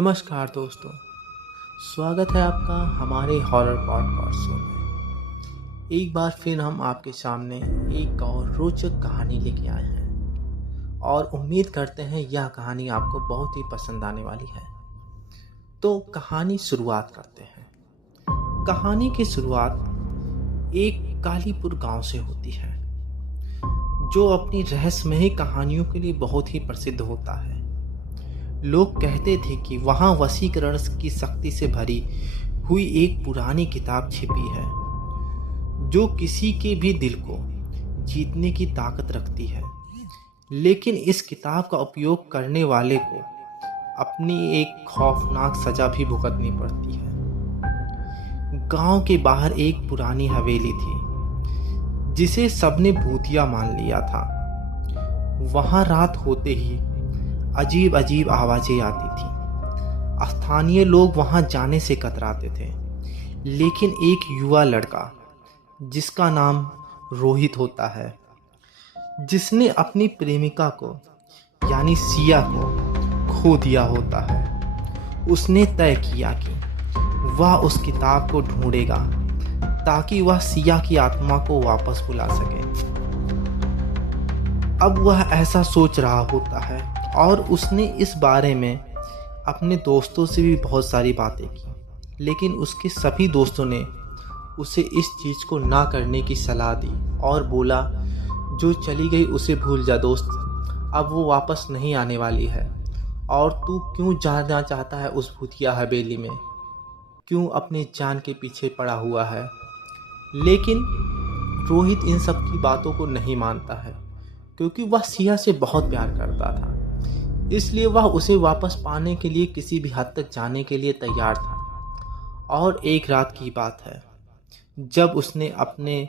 नमस्कार दोस्तों, स्वागत है आपका हमारे हॉरर पॉडकास्ट शो में। एक बार फिर हम आपके सामने एक और रोचक कहानी लेके आए हैं और उम्मीद करते हैं यह कहानी आपको बहुत ही पसंद आने वाली है। तो कहानी शुरुआत करते हैं। कहानी की शुरुआत एक कालीपुर गांव से होती है, जो अपनी रहस्यमयी कहानियों के लिए बहुत ही प्रसिद्ध होता है। लोग कहते थे कि वहाँ वशीकरण की शक्ति से भरी हुई एक पुरानी किताब छिपी है, जो किसी के भी दिल को जीतने की ताकत रखती है। लेकिन इस किताब का उपयोग करने वाले को अपनी एक खौफनाक सजा भी भुगतनी पड़ती है। गांव के बाहर एक पुरानी हवेली थी, जिसे सबने भूतिया मान लिया था। वहाँ रात होते ही अजीब अजीब आवाजें आती थी। स्थानीय लोग वहां जाने से कतराते थे, लेकिन एक युवा लड़का जिसका नाम रोहित होता है, जिसने अपनी प्रेमिका को यानी सिया को खो दिया होता है, उसने तय किया कि वह उस किताब को ढूंढेगा ताकि वह सिया की आत्मा को वापस बुला सके। अब वह ऐसा सोच रहा होता है और उसने इस बारे में अपने दोस्तों से भी बहुत सारी बातें की, लेकिन उसके सभी दोस्तों ने उसे इस चीज़ को ना करने की सलाह दी और बोला, जो चली गई उसे भूल जा दोस्त, अब वो वापस नहीं आने वाली है। और तू क्यों जाना चाहता है उस भूतिया हवेली में, क्यों अपनी जान के पीछे पड़ा हुआ है। लेकिन रोहित इन सब की बातों को नहीं मानता है, क्योंकि वह सिया से बहुत प्यार करता था। इसलिए वह उसे वापस पाने के लिए किसी भी हद तक जाने के लिए तैयार था। और एक रात की बात है, जब उसने अपने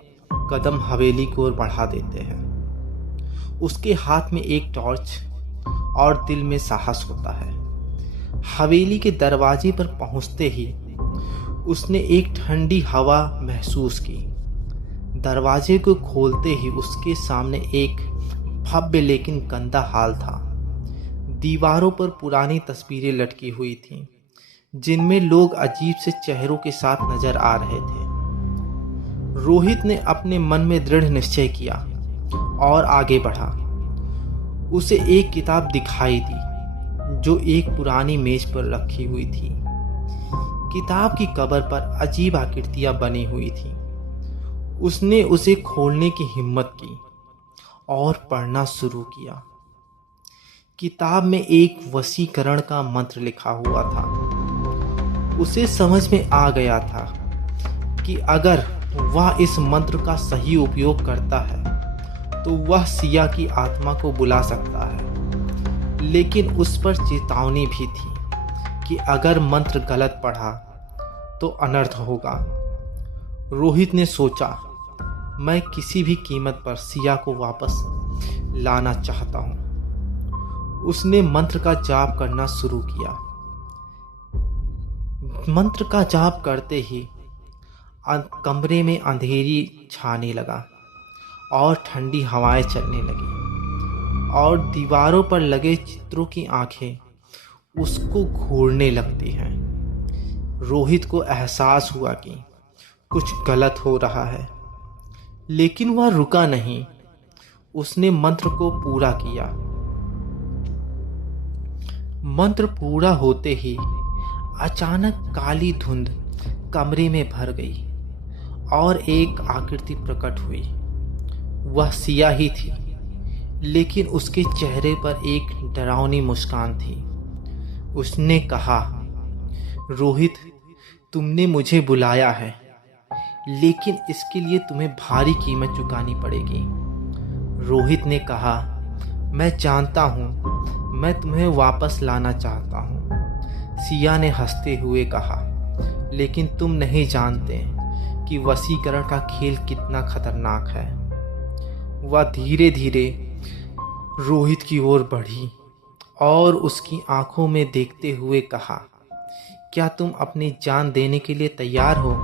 कदम हवेली की ओर बढ़ा देते हैं। उसके हाथ में एक टॉर्च और दिल में साहस होता है। हवेली के दरवाजे पर पहुंचते ही उसने एक ठंडी हवा महसूस की। दरवाजे को खोलते ही उसके सामने एक भव्य लेकिन गंदा हाल था। दीवारों पर पुरानी तस्वीरें लटकी हुई थीं, जिनमें लोग अजीब से चेहरों के साथ नजर आ रहे थे। रोहित ने अपने मन में दृढ़ निश्चय किया और आगे बढ़ा। उसे एक किताब दिखाई दी, जो एक पुरानी मेज पर रखी हुई थी। किताब की कवर पर अजीब आकृतियां बनी हुई थीं। उसने उसे खोलने की हिम्मत की और पढ़ना शुरू किया। किताब में एक वशीकरण का मंत्र लिखा हुआ था। उसे समझ में आ गया था कि अगर वह इस मंत्र का सही उपयोग करता है तो वह सिया की आत्मा को बुला सकता है। लेकिन उस पर चेतावनी भी थी कि अगर मंत्र गलत पढ़ा तो अनर्थ होगा। रोहित ने सोचा, मैं किसी भी कीमत पर सिया को वापस लाना चाहता हूँ। उसने मंत्र का जाप करना शुरू किया। मंत्र का जाप करते ही कमरे में अंधेरी छाने लगा और ठंडी हवाएं चलने लगी और दीवारों पर लगे चित्रों की आंखें उसको घूरने लगती हैं। रोहित को एहसास हुआ कि कुछ गलत हो रहा है, लेकिन वह रुका नहीं। उसने मंत्र को पूरा किया। मंत्र पूरा होते ही अचानक काली धुंध कमरे में भर गई और एक आकृति प्रकट हुई। वह सिया ही थी, लेकिन उसके चेहरे पर एक डरावनी मुस्कान थी। उसने कहा, रोहित, तुमने मुझे बुलाया है, लेकिन इसके लिए तुम्हें भारी कीमत चुकानी पड़ेगी। रोहित ने कहा, मैं जानता हूँ, मैं तुम्हें वापस लाना चाहता हूँ। सिया ने हंसते हुए कहा, लेकिन तुम नहीं जानते कि वशीकरण का खेल कितना खतरनाक है। वह धीरे धीरे रोहित की ओर बढ़ी और उसकी आंखों में देखते हुए कहा, क्या तुम अपनी जान देने के लिए तैयार हो?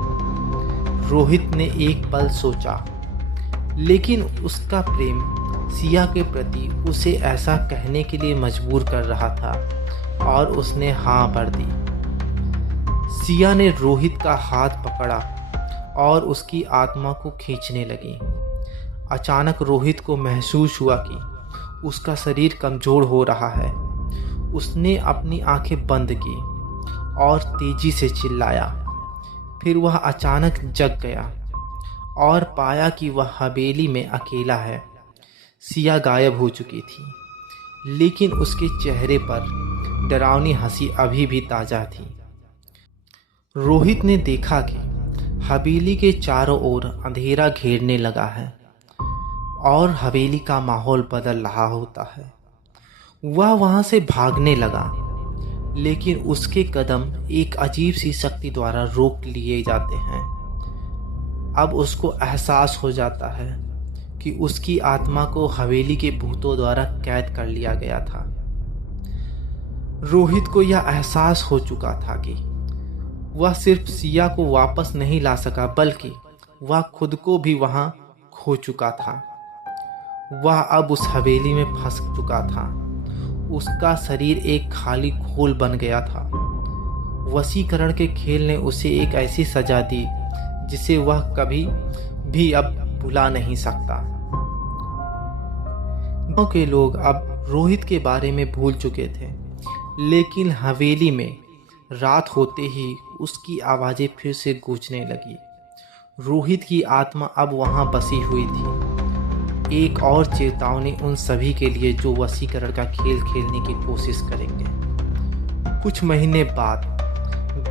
रोहित ने एक पल सोचा, लेकिन उसका प्रेम सिया के प्रति उसे ऐसा कहने के लिए मजबूर कर रहा था और उसने हाँ भर दी। सिया ने रोहित का हाथ पकड़ा और उसकी आत्मा को खींचने लगी। अचानक रोहित को महसूस हुआ कि उसका शरीर कमज़ोर हो रहा है। उसने अपनी आंखें बंद की और तेजी से चिल्लाया। फिर वह अचानक जग गया और पाया कि वह हवेली में अकेला है। सिया गायब हो चुकी थी, लेकिन उसके चेहरे पर डरावनी हंसी अभी भी ताज़ा थी। रोहित ने देखा कि हवेली के चारों ओर अंधेरा घेरने लगा है और हवेली का माहौल बदल रहा होता है। वह वहां से भागने लगा, लेकिन उसके कदम एक अजीब सी शक्ति द्वारा रोक लिए जाते हैं। अब उसको एहसास हो जाता है कि उसकी आत्मा को हवेली के भूतों द्वारा कैद कर लिया गया था। रोहित को यह एहसास हो चुका था कि वह सिर्फ सिया को वापस नहीं ला सका, बल्कि वह खुद को भी वहां खो चुका था। वह अब उस हवेली में फंस चुका था। उसका शरीर एक खाली खोल बन गया था। वशीकरण के खेल ने उसे एक ऐसी सजा दी जिसे वह कभी भी अब भुला नहीं सकता। गांव के लोग अब रोहित के बारे में भूल चुके थे, लेकिन हवेली में रात होते ही उसकी आवाज़ें फिर से गूंजने लगी। रोहित की आत्मा अब वहां बसी हुई थी। एक और चेतावनी उन सभी के लिए जो वशीकरण का खेल खेलने की कोशिश करेंगे। कुछ महीने बाद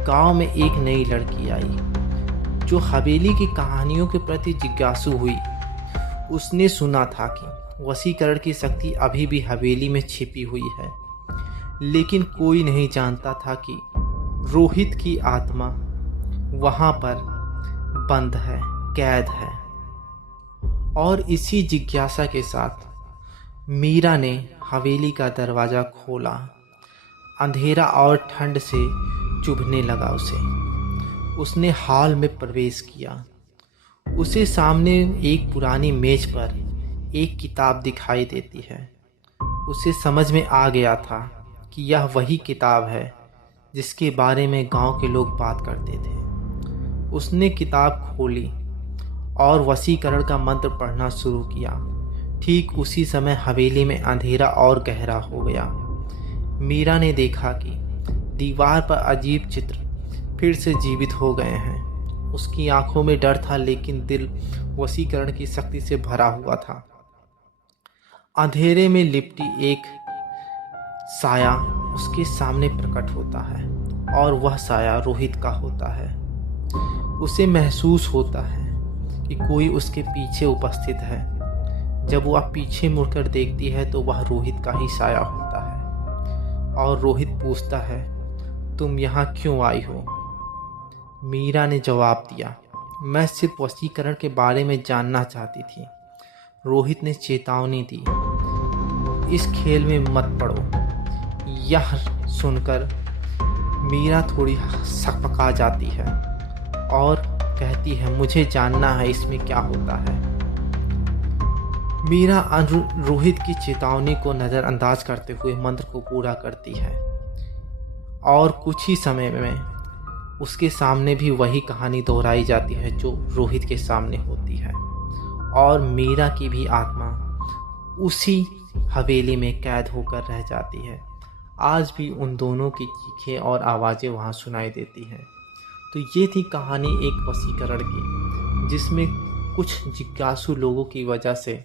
गांव में एक नई लड़की आई जो हवेली की कहानियों के प्रति जिज्ञासु हुई। उसने सुना था कि वशीकरण की शक्ति अभी भी हवेली में छिपी हुई है, लेकिन कोई नहीं जानता था कि रोहित की आत्मा वहां पर बंद है, कैद है। और इसी जिज्ञासा के साथ मीरा ने हवेली का दरवाज़ा खोला। अंधेरा और ठंड से चुभने लगा उसे। उसने हॉल में प्रवेश किया। उसे सामने एक पुरानी मेज पर एक किताब दिखाई देती है। उसे समझ में आ गया था कि यह वही किताब है जिसके बारे में गांव के लोग बात करते थे। उसने किताब खोली और वशीकरण का मंत्र पढ़ना शुरू किया। ठीक उसी समय हवेली में अंधेरा और गहरा हो गया। मीरा ने देखा कि दीवार पर अजीब चित्र फिर से जीवित हो गए हैं। उसकी आंखों में डर था, लेकिन दिल वशीकरण की शक्ति से भरा हुआ था। अंधेरे में लिपटी एक साया उसके सामने प्रकट होता है और वह साया रोहित का होता है। उसे महसूस होता है कि कोई उसके पीछे उपस्थित है। जब वह पीछे मुड़कर देखती है तो वह रोहित का ही साया होता है और रोहित पूछता है, तुम यहाँ क्यों आई हो? मीरा ने जवाब दिया, मैं सिर्फ वशीकरण के बारे में जानना चाहती थी। रोहित ने चेतावनी दी, इस खेल में मत पड़ो। यह सुनकर मीरा थोड़ी सकपका जाती है और कहती है, मुझे जानना है इसमें क्या होता है। मीरा रोहित की चेतावनी को नज़रअंदाज करते हुए मंत्र को पूरा करती है और कुछ ही समय में उसके सामने भी वही कहानी दोहराई जाती है जो रोहित के सामने होती है और मीरा की भी आत्मा उसी हवेली में कैद होकर रह जाती है। आज भी उन दोनों की चीखें और आवाज़ें वहाँ सुनाई देती हैं। तो ये थी कहानी एक वशीकरण की, जिसमें कुछ जिज्ञासु लोगों की वजह से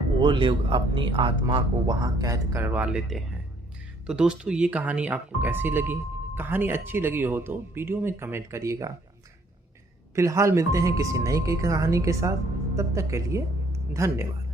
वो लोग अपनी आत्मा को वहाँ कैद करवा लेते हैं। तो दोस्तों, ये कहानी आपको कैसी लगी? कहानी अच्छी लगी हो तो वीडियो में कमेंट करिएगा। फिलहाल मिलते हैं किसी नई कहानी के साथ। तब तक के लिए धन्यवाद।